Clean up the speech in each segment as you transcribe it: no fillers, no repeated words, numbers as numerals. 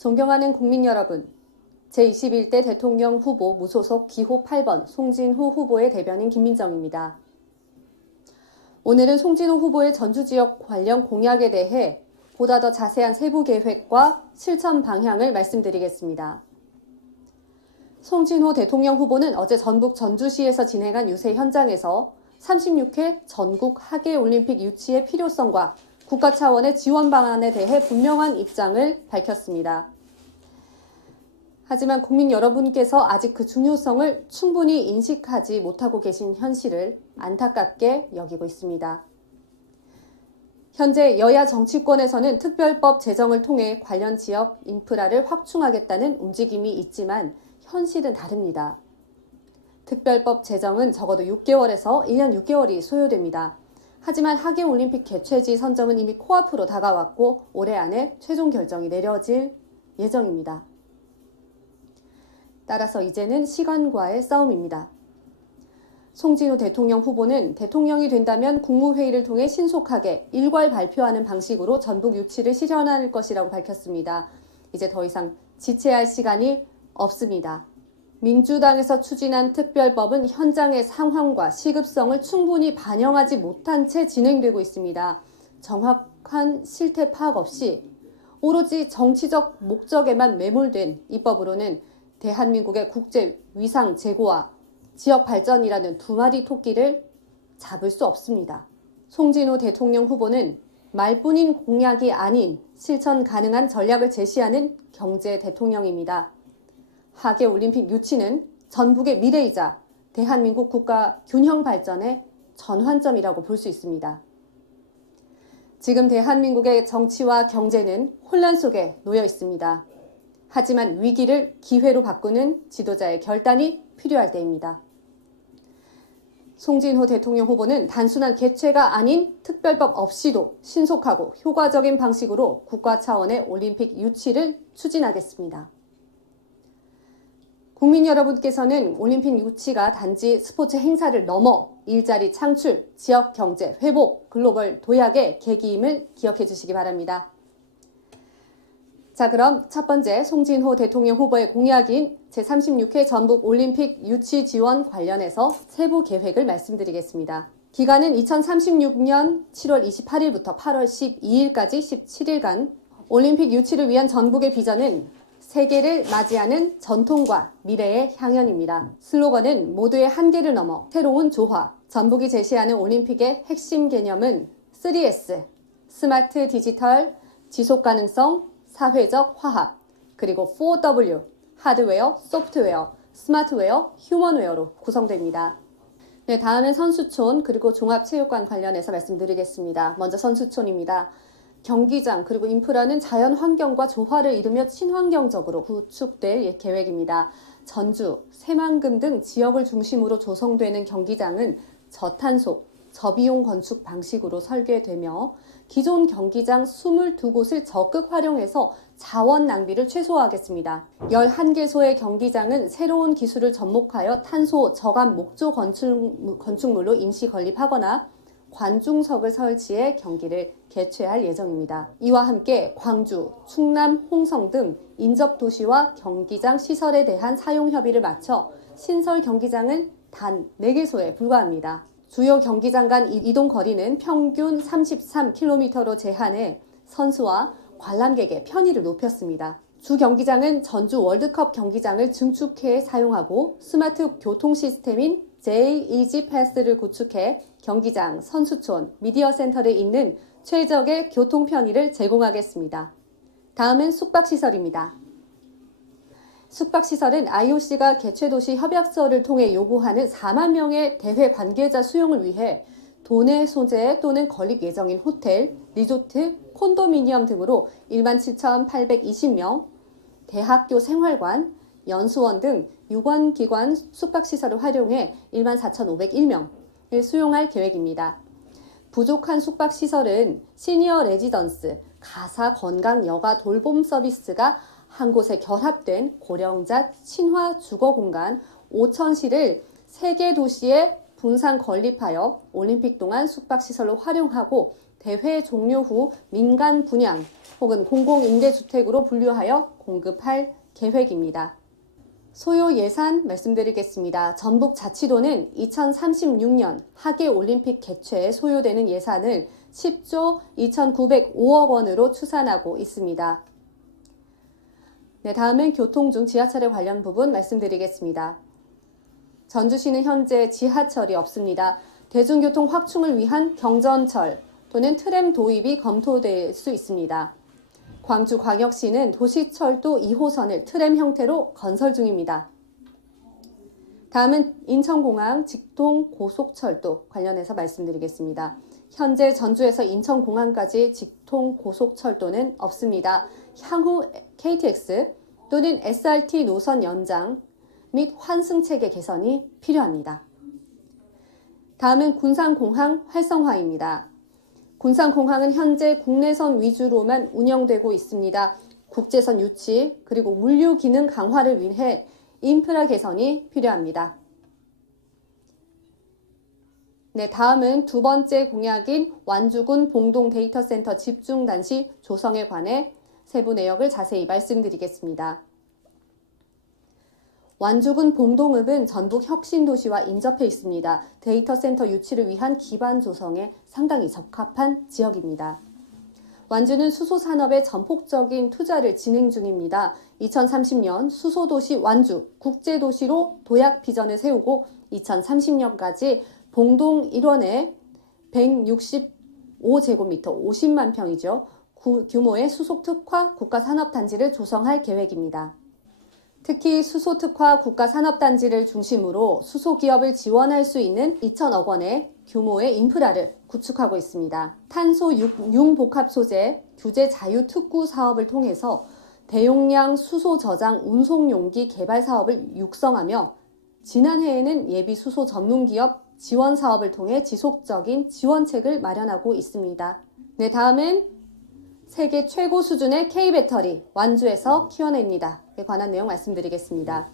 존경하는 국민 여러분, 제21대 대통령 후보 무소속 기호 8번 송진호 후보의 대변인 김민정입니다. 오늘은 송진호 후보의 전주 지역 관련 공약에 대해 보다 더 자세한 세부 계획과 실천 방향을 말씀드리겠습니다. 송진호 대통령 후보는 어제 전북 전주시에서 진행한 유세 현장에서 36회 전국 하계올림픽 유치의 필요성과 국가 차원의 지원 방안에 대해 분명한 입장을 밝혔습니다. 하지만 국민 여러분께서 아직 그 중요성을 충분히 인식하지 못하고 계신 현실을 안타깝게 여기고 있습니다. 현재 여야 정치권에서는 특별법 제정을 통해 관련 지역 인프라를 확충하겠다는 움직임이 있지만 현실은 다릅니다. 특별법 제정은 적어도 6개월에서 1년 6개월이 소요됩니다. 하지만 하계올림픽 개최지 선정은 이미 코앞으로 다가왔고 올해 안에 최종 결정이 내려질 예정입니다. 따라서 이제는 시간과의 싸움입니다. 송진호 대통령 후보는 대통령이 된다면 국무회의를 통해 신속하게 일괄 발표하는 방식으로 전북 유치를 실현할 것이라고 밝혔습니다. 이제 더 이상 지체할 시간이 없습니다. 민주당에서 추진한 특별법은 현장의 상황과 시급성을 충분히 반영하지 못한 채 진행되고 있습니다. 정확한 실태 파악 없이 오로지 정치적 목적에만 매몰된 이 법으로는 대한민국의 국제 위상 제고와 지역 발전이라는 두 마리 토끼를 잡을 수 없습니다. 송진호 대통령 후보는 말뿐인 공약이 아닌 실천 가능한 전략을 제시하는 경제 대통령입니다. 하계올림픽 유치는 전북의 미래이자 대한민국 국가 균형 발전의 전환점이라고 볼 수 있습니다. 지금 대한민국의 정치와 경제는 혼란 속에 놓여 있습니다. 하지만 위기를 기회로 바꾸는 지도자의 결단이 필요할 때입니다. 송진호 대통령 후보는 단순한 개최가 아닌 특별법 없이도 신속하고 효과적인 방식으로 국가 차원의 올림픽 유치를 추진하겠습니다. 국민 여러분께서는 올림픽 유치가 단지 스포츠 행사를 넘어 일자리 창출, 지역 경제 회복, 글로벌 도약의 계기임을 기억해 주시기 바랍니다. 자, 그럼 첫 번째 송진호 대통령 후보의 공약인 제36회 전북 올림픽 유치 지원 관련해서 세부 계획을 말씀드리겠습니다. 기간은 2036년 7월 28일부터 8월 12일까지 17일간 올림픽 유치를 위한 전북의 비전은 세계를 맞이하는 전통과 미래의 향연입니다. 슬로건은 모두의 한계를 넘어 새로운 조화. 전북이 제시하는 올림픽의 핵심 개념은 3S, 스마트 디지털, 지속 가능성, 사회적 화합, 그리고 4W, 하드웨어, 소프트웨어, 스마트웨어, 휴먼웨어로 구성됩니다. 네, 다음은 선수촌 그리고 종합체육관 관련해서 말씀드리겠습니다. 먼저 선수촌입니다. 경기장 그리고 인프라는 자연 환경과 조화를 이루며 친환경적으로 구축될 계획입니다. 전주, 새만금 등 지역을 중심으로 조성되는 경기장은 저탄소, 저비용 건축 방식으로 설계되며 기존 경기장 22곳을 적극 활용해서 자원 낭비를 최소화하겠습니다. 11개소의 경기장은 새로운 기술을 접목하여 탄소 저감 목조 건축물로 임시 건립하거나 관중석을 설치해 경기를 개최할 예정입니다. 이와 함께 광주, 충남, 홍성 등 인접 도시와 경기장 시설에 대한 사용 협의를 마쳐 신설 경기장은 단 4개소에 불과합니다. 주요 경기장 간 이동 거리는 평균 33km로 제한해 선수와 관람객의 편의를 높였습니다. 주 경기장은 전주 월드컵 경기장을 증축해 사용하고 스마트 교통 시스템인 J-EG 패스를 구축해 경기장, 선수촌, 미디어 센터를 잇는 최적의 교통 편의를 제공하겠습니다. 다음은 숙박시설입니다. 숙박시설은 IOC가 개최도시 협약서를 통해 요구하는 4만 명의 대회 관계자 수용을 위해 도내 소재 또는 건립 예정인 호텔, 리조트, 콘도미니엄 등으로 17,820명, 대학교 생활관, 연수원 등 유관기관 숙박시설을 활용해 14,501명을 수용할 계획입니다. 부족한 숙박시설은 시니어 레지던스, 가사 건강 여가 돌봄 서비스가 한 곳에 결합된 고령자 친화 주거공간 5,000실을 3개 도시에 분산 건립하여 올림픽 동안 숙박시설로 활용하고 대회 종료 후 민간 분양 혹은 공공임대주택으로 분류하여 공급할 계획입니다. 소요 예산 말씀드리겠습니다. 전북자치도는 2036년 하계올림픽 개최에 소요되는 예산을 10조 2,905억 원으로 추산하고 있습니다. 네, 다음은 교통 중 지하철에 관련 부분 말씀드리겠습니다. 전주시는 현재 지하철이 없습니다. 대중교통 확충을 위한 경전철 또는 트램 도입이 검토될 수 있습니다. 광주광역시는 도시철도 2호선을 트램 형태로 건설 중입니다. 다음은 인천공항 직통 고속철도 관련해서 말씀드리겠습니다. 현재 전주에서 인천공항까지 직통 고속철도는 없습니다. 향후 KTX 또는 SRT 노선 연장 및 환승체계 개선이 필요합니다. 다음은 군산공항 활성화입니다. 군산공항은 현재 국내선 위주로만 운영되고 있습니다. 국제선 유치 그리고 물류 기능 강화를 위해 인프라 개선이 필요합니다. 네, 다음은 두 번째 공약인 완주군 봉동 데이터센터 집중 단시 조성에 관해 세부 내역을 자세히 말씀드리겠습니다. 완주군 봉동읍은 전북 혁신도시와 인접해 있습니다. 데이터센터 유치를 위한 기반 조성에 상당히 적합한 지역입니다. 완주는 수소산업에 전폭적인 투자를 진행 중입니다. 2030년 수소도시 완주 국제도시로 도약 비전을 세우고 2030년까지 봉동 일원에 165제곱미터 50만 평이죠. 규모의 수소특화 국가산업단지를 조성할 계획입니다. 특히 수소특화 국가산업단지를 중심으로 수소기업을 지원할 수 있는 2천억 원의 규모의 인프라를 구축하고 있습니다. 탄소 융복합 소재 규제 자유 특구 사업을 통해서 대용량 수소 저장 운송용기 개발 사업을 육성하며 지난해에는 예비 수소 전문기업 지원 사업을 통해 지속적인 지원책을 마련하고 있습니다. 네, 다음은 세계 최고 수준의 K배터리 완주에서 키워냅니다. 에 관한 내용 말씀드리겠습니다.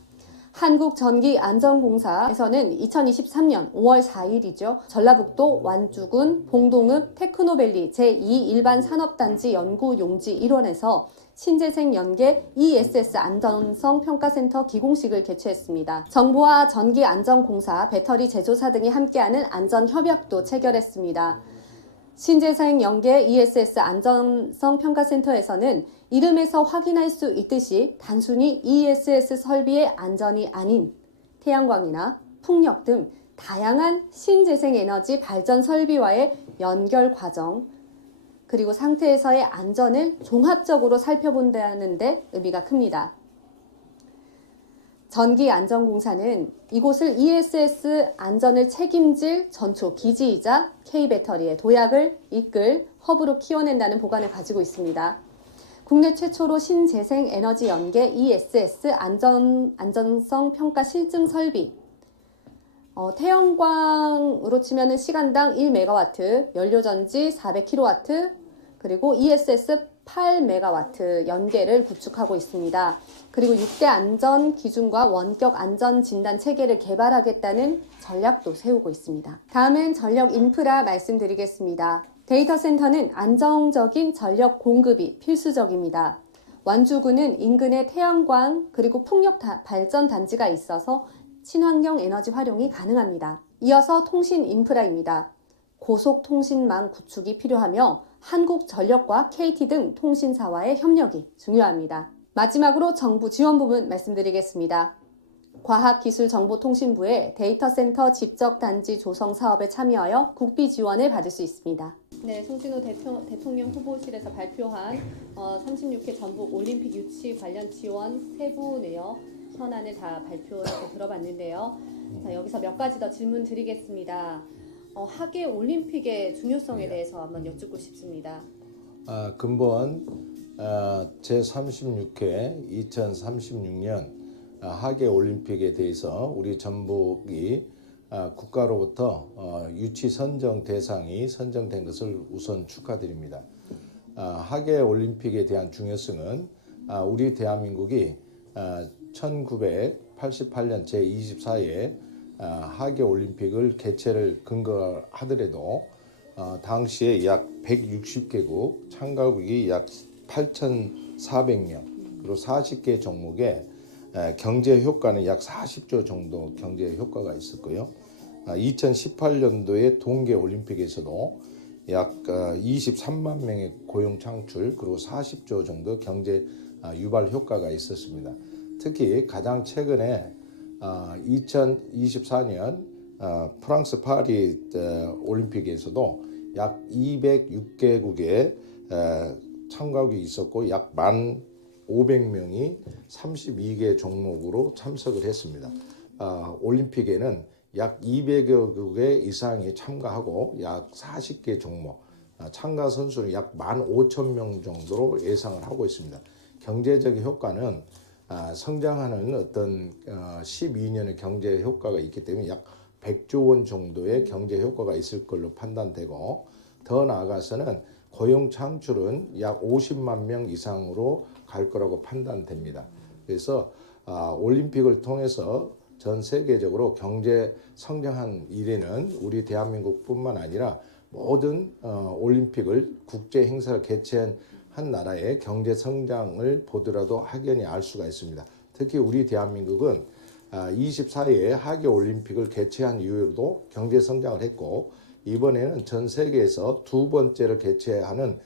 한국전기안전공사에서는 2023년 5월 4일이죠. 전라북도 완주군 봉동읍 테크노밸리 제2일반산업단지 연구용지 일원에서 신재생 연계 ESS 안전성 평가센터 기공식을 개최했습니다. 정부와 전기안전공사, 배터리 제조사 등이 함께하는 안전협약도 체결했습니다. 신재생 연계 ESS 안전성 평가센터에서는 이름에서 확인할 수 있듯이 단순히 ESS 설비의 안전이 아닌 태양광이나 풍력 등 다양한 신재생 에너지 발전 설비와의 연결 과정 그리고 상태에서의 안전을 종합적으로 살펴본다는 데 의미가 큽니다. 전기안전공사는 이곳을 ESS 안전을 책임질 전초 기지이자 K배터리의 도약을 이끌 허브로 키워낸다는 보관을 가지고 있습니다. 국내 최초로 신재생 에너지 연계 ESS 안전성 평가 실증 설비 태양광으로 치면 시간당 1메가와트, 연료전지 400kW, 그리고 ESS 8메가와트 연계를 구축하고 있습니다. 그리고 6대 안전 기준과 원격 안전 진단 체계를 개발하겠다는 전략도 세우고 있습니다. 다음은 전력 인프라 말씀드리겠습니다. 데이터 센터는 안정적인 전력 공급이 필수적입니다. 완주군은 인근에 태양광 그리고 풍력 발전 단지가 있어서 친환경 에너지 활용이 가능합니다. 이어서 통신 인프라입니다. 고속통신망 구축이 필요하며 한국전력과 KT 등 통신사와의 협력이 중요합니다. 마지막으로 정부 지원 부분 말씀드리겠습니다. 과학기술정보통신부의 데이터센터 집적단지 조성 사업에 참여하여 국비 지원을 받을 수 있습니다. 네, 송진호 대통령 후보실에서 발표한 36회 전북 올림픽 유치 관련 지원 세부 내역 현안을 다 발표해서 들어봤는데요. 자, 여기서 몇 가지 더 질문 드리겠습니다. 하계 올림픽의 중요성에 대해서 한번 여쭙고 싶습니다. 근본 제36회 2036년 하계 올림픽에 대해서 우리 전북이 국가로부터 유치 선정 대상이 선정된 것을 우선 축하드립니다. 하계 올림픽에 대한 중요성은 우리 대한민국이 1988년 제24회 하계 올림픽을 개최를 근거하더라도 당시에 약 160개국, 참가국이 약 8,400명, 그리고 40개 종목에 경제 효과는 약 40조 정도 경제 효과가 있었고요. 2018년도에 동계 올림픽에서도 약 23만 명의 고용 창출, 그리고 40조 정도 경제 유발 효과가 있었습니다. 특히 가장 최근에 2024년 프랑스 파리 올림픽에서도 약 206개국의 참가국이 있었고 약 1,500명이 32개 종목으로 참석을 했습니다. 올림픽에는 약 200여 국의 이상이 참가하고 약 40개 종목, 참가 선수는 약 15,000명 정도로 예상을 하고 있습니다. 경제적 효과는 성장하는 어떤 12년의 경제 효과가 있기 때문에 약 100조 원 정도의 경제 효과가 있을 걸로 판단되고, 더 나아가서는 고용 창출은 약 50만 명 이상으로 갈 거라고 판단됩니다. 그래서 올림픽을 통해서 전 세계적으로 경제 성장한 이래는 우리 대한민국뿐만 아니라 모든 올림픽을 국제 행사를 개최한 한 나라의 경제 성장을 보더라도 확연히 알 수가 있습니다. 특히 우리 대한민국은 24회 하계 올림픽을 개최한 이후로도 경제 성장을 했고, 이번에는 전 세계에서 두 번째를 개최하는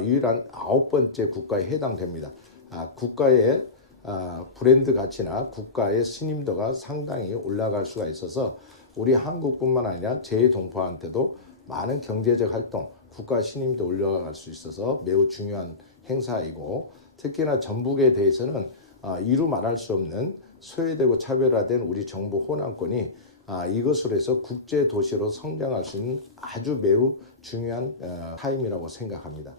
유일한 9번째 국가에 해당됩니다. 국가의 브랜드 가치나 국가의 신임도가 상당히 올라갈 수가 있어서 우리 한국뿐만 아니라 제2동포한테도 많은 경제적 활동, 국가 신임도 올라갈 수 있어서 매우 중요한 행사이고, 특히나 전북에 대해서는 이루 말할 수 없는 소외되고 차별화된 우리 정부 호남권이 이것으로 해서 국제 도시로 성장할 수 있는 아주 매우 중요한 타임이라고 생각합니다.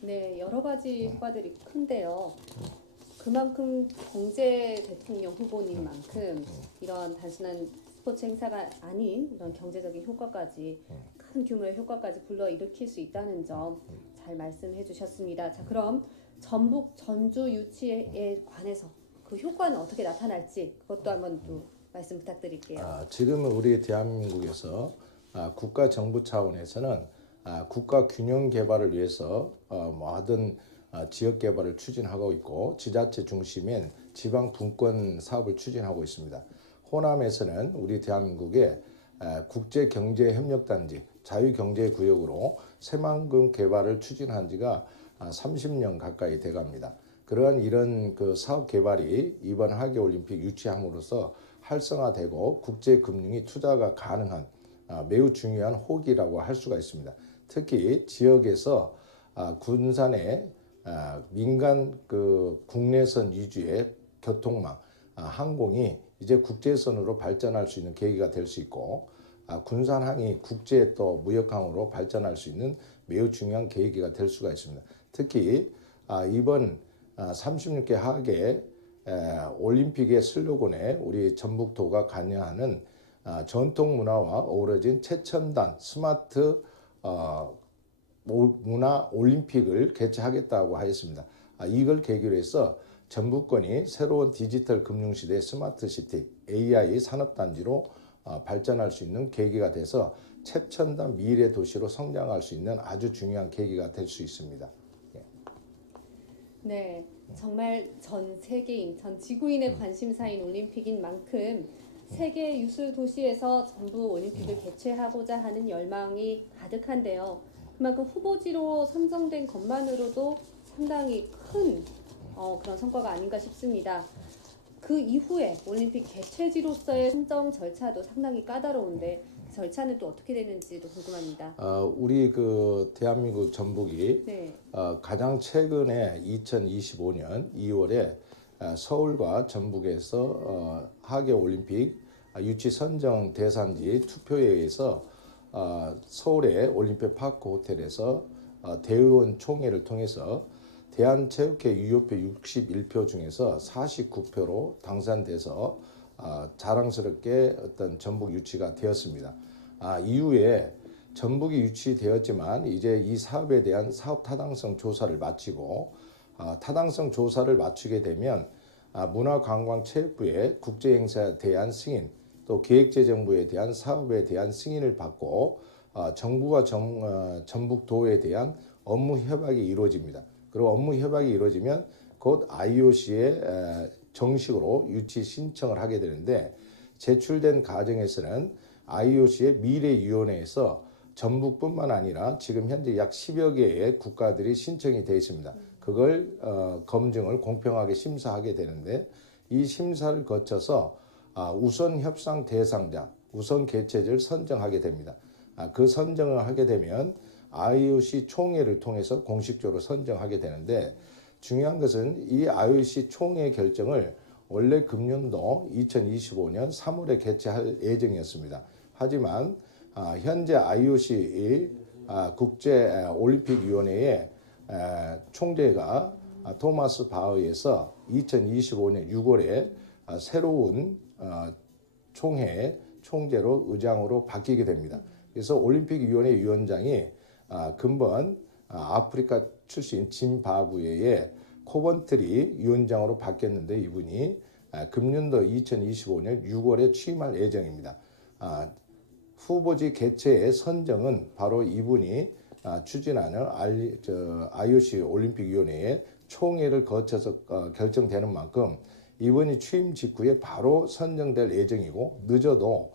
네, 여러 가지 효과들이 큰데요. 그만큼 경제 대통령 후보님 만큼 이런 단순한 스포츠 행사가 아닌 이런 경제적인 효과까지, 큰 규모의 효과까지 불러일으킬 수 있다는 점 잘 말씀해 주셨습니다. 자, 그럼 전북 전주 유치에 관해서 그 효과는 어떻게 나타날지 그것도 한번 또 말씀 부탁드릴게요. 지금은 우리 대한민국에서 국가 정부 차원에서는 국가 균형 개발을 위해서 모든 지역 개발을 추진하고 있고, 지자체 중심인 지방 분권 사업을 추진하고 있습니다. 호남에서는 우리 대한민국의 국제 경제 협력 단지 자유경제 구역으로 새만금 개발을 추진한 지가 30년 가까이 돼갑니다. 그러한 이런 그 사업 개발이 이번 하계 올림픽 유치함으로써 활성화되고 국제 금융이 투자가 가능한 매우 중요한 호기라고 할 수가 있습니다. 특히 지역에서 군산의 민간 그 국내선 위주의 교통망, 항공이 이제 국제선으로 발전할 수 있는 계기가 될 수 있고, 군산항이 국제 또 무역항으로 발전할 수 있는 매우 중요한 계기가 될 수가 있습니다. 특히 이번 36개 하계 올림픽의 슬로건에 우리 전북도가 관여하는 전통 문화와 어우러진 최첨단 스마트 문화 올림픽을 개최하겠다고 하였습니다. 이걸 계기로 해서 전북권이 새로운 디지털 금융시대 스마트시티 AI 산업단지로 발전할 수 있는 계기가 돼서 최첨단 미래 도시로 성장할 수 있는 아주 중요한 계기가 될 수 있습니다. 네, 정말 전 세계인, 전 지구인의 관심사인 올림픽인 만큼 세계 유수 도시에서 전북 올림픽을 개최하고자 하는 열망이 가득한데요. 그만큼 후보지로 선정된 것만으로도 상당히 큰 그런 성과가 아닌가 싶습니다. 그 이후에 올림픽 개최지로서의 선정 절차도 상당히 까다로운데 그 절차는 또 어떻게 되는지도 궁금합니다. 우리 그 대한민국 전북이 네. 가장 최근에 2025년 2월에 서울과 전북에서 하계 올림픽 유치 선정 대상지 투표에 의해서 서울의 올림픽 파크 호텔에서 대의원 총회를 통해서 대한체육회 유효표 61표 중에서 49표로 당선돼서 자랑스럽게 어떤 전북 유치가 되었습니다. 이후에 전북이 유치되었지만 이제 이 사업에 대한 사업 타당성 조사를 마치고 타당성 조사를 마치게 되면 문화관광체육부의 국제행사에 대한 승인, 또 기획재정부에 대한 사업에 대한 승인을 받고 정부와 전북도에 대한 업무 협약이 이루어집니다. 그리고 업무 협약이 이루어지면 곧 IOC에 정식으로 유치 신청을 하게 되는데 제출된 과정에서는 IOC의 미래위원회에서 전북뿐만 아니라 지금 현재 약 10여 개의 국가들이 신청이 되어 있습니다. 그걸 검증을 공평하게 심사하게 되는데 이 심사를 거쳐서 우선 협상 대상자, 우선 개최지를 선정하게 됩니다. 그 선정을 하게 되면 IOC 총회를 통해서 공식적으로 선정하게 되는데 중요한 것은 이 IOC 총회 결정을 원래 금년도 2025년 3월에 개최할 예정이었습니다. 하지만 현재 IOC 국제올림픽위원회의 총재가 토마스 바흐에서 2025년 6월에 새로운 총재로 의장으로 바뀌게 됩니다. 그래서 올림픽위원회 위원장이 근본 아프리카 출신 짐바브웨의 코번트리 위원장으로 바뀌었는데 이분이 금년도 2025년 6월에 취임할 예정입니다. 후보지 개최의 선정은 바로 이분이 추진하는 IOC 올림픽위원회의 총회를 거쳐서 결정되는 만큼 이번이 취임 직후에 바로 선정될 예정이고 늦어도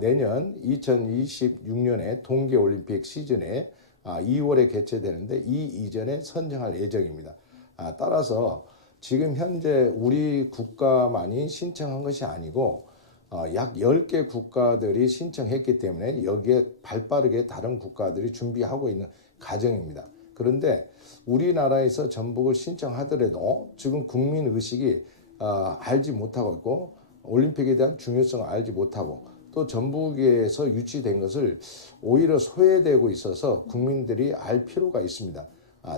내년 2026년에 동계올림픽 시즌에 2월에 개최되는데 이 이전에 선정할 예정입니다. 따라서 지금 현재 우리 국가만이 신청한 것이 아니고 약 10개 국가들이 신청했기 때문에 여기에 발빠르게 다른 국가들이 준비하고 있는 과정입니다. 그런데 우리나라에서 전북을 신청하더라도 지금 국민의식이 알지 못하고 있고 올림픽에 대한 중요성을 알지 못하고 또 전북에서 유치된 것을 오히려 소외되고 있어서 국민들이 알 필요가 있습니다.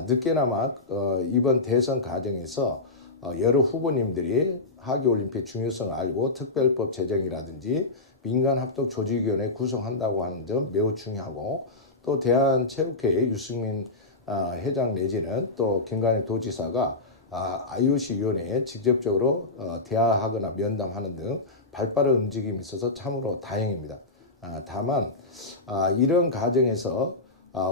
늦게나마 이번 대선 과정에서 여러 후보님들이 하계올림픽 중요성을 알고 특별법 제정이라든지 민간합동조직위원회 구성한다고 하는 점 매우 중요하고 또 대한체육회 유승민 회장 내지는 또 김관영 도지사가 IOC 위원회에 직접적으로 대화하거나 면담하는 등 발빠른 움직임이 있어서 참으로 다행입니다. 다만 이런 과정에서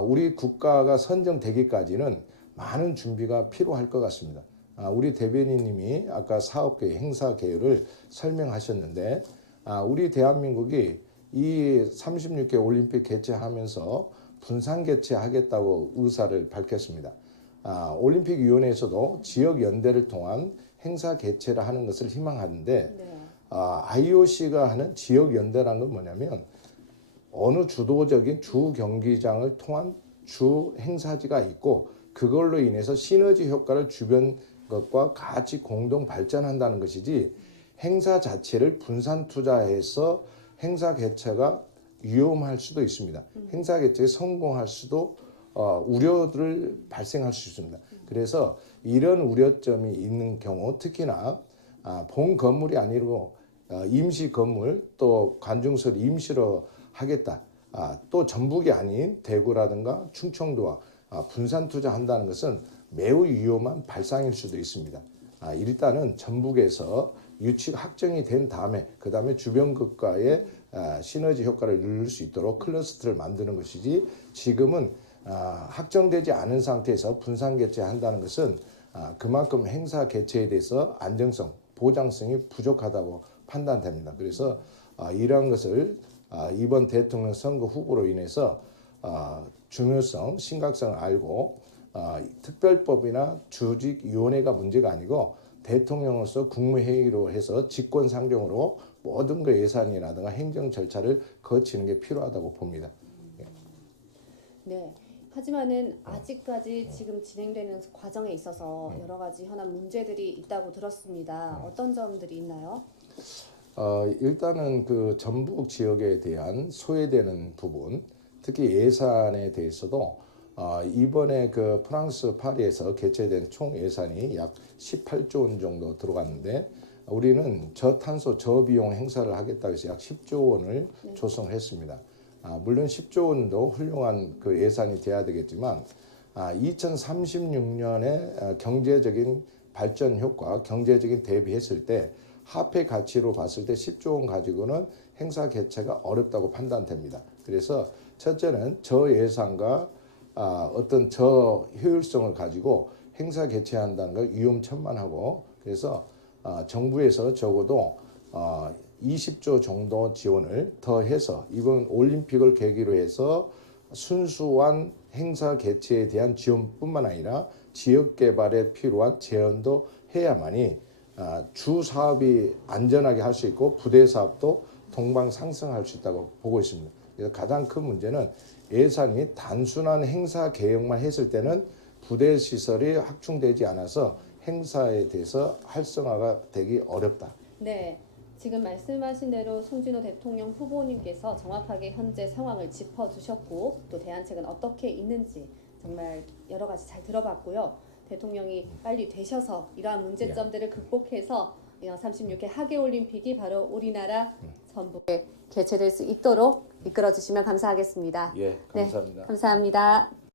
우리 국가가 선정되기까지는 많은 준비가 필요할 것 같습니다. 우리 대변인님이 아까 사업계획, 행사계획을 설명하셨는데 우리 대한민국이 이 36개 올림픽 개최하면서 분산 개최하겠다고 의사를 밝혔습니다. 올림픽위원회에서도 지역연대를 통한 행사 개최를 하는 것을 희망하는데 네. IOC가 하는 지역연대라는 건 뭐냐면 어느 주도적인 주 경기장을 통한 주 행사지가 있고 그걸로 인해서 시너지 효과를 주변 것과 같이 공동 발전한다는 것이지 행사 자체를 분산 투자해서 행사 개최가 위험할 수도 있습니다. 행사 개최에 성공할 수도 우려를 발생할 수 있습니다. 그래서 이런 우려점이 있는 경우 특히나 본 건물이 아니고 임시 건물 또 관중석을 임시로 하겠다. 또 전북이 아닌 대구라든가 충청도와 분산 투자한다는 것은 매우 위험한 발상일 수도 있습니다. 일단은 전북에서 유치가 확정이 된 다음에 그 다음에 주변 국가의 시너지 효과를 누릴 수 있도록 클러스터를 만드는 것이지 지금은 확정되지 않은 상태에서 분산 개최한다는 것은 그만큼 행사 개최에 대해서 안정성, 보장성이 부족하다고 판단됩니다. 그래서 이러한 것을 이번 대통령 선거 후보로 인해서 중요성, 심각성을 알고 특별법이나 조직위원회가 문제가 아니고 대통령으로서 국무회의로 해서 직권상정으로 모든 그 예산이라든가 행정 절차를 거치는 게 필요하다고 봅니다. 네. 하지만은 아직까지 지금 진행되는 과정에 있어서 여러 가지 현안 문제들이 있다고 들었습니다. 어떤 점들이 있나요? 일단은 그 전북 지역에 대한 소외되는 부분, 특히 예산에 대해서도 이번에 그 프랑스 파리에서 개최된 총 예산이 약 18조 원 정도 들어갔는데 우리는 저탄소 저비용 행사를 하겠다고 해서 약 10조 원을 조성을 했습니다. 물론 10조 원도 훌륭한 그 예산이 돼야 되겠지만 2036년에 경제적인 발전 효과, 경제적인 대비했을 때 화폐 가치로 봤을 때 10조 원 가지고는 행사 개최가 어렵다고 판단됩니다. 그래서 첫째는 저예산과 어떤 저효율성을 가지고 행사 개최한다는 걸 위험천만하고 그래서 정부에서 적어도 20조 정도 지원을 더해서 이번 올림픽을 계기로 해서 순수한 행사 개최에 대한 지원뿐만 아니라 지역 개발에 필요한 제한도 해야만이 주 사업이 안전하게 할 수 있고 부대 사업도 동방 상승할 수 있다고 보고 있습니다. 그래서 가장 큰 문제는 예산이 단순한 행사 계획만 했을 때는 부대 시설이 확충되지 않아서 행사에 대해서 활성화가 되기 어렵다. 네, 지금 말씀하신 대로 송진호 대통령 후보님께서 정확하게 현재 상황을 짚어주셨고 또 대안책은 어떻게 있는지 정말 여러 가지 잘 들어봤고요. 대통령이 빨리 되셔서 이러한 문제점들을 극복해서 36회 하계올림픽이 바로 우리나라 전북에 개최될 수 있도록 이끌어주시면 감사하겠습니다. 예, 감사합니다. 네, 감사합니다.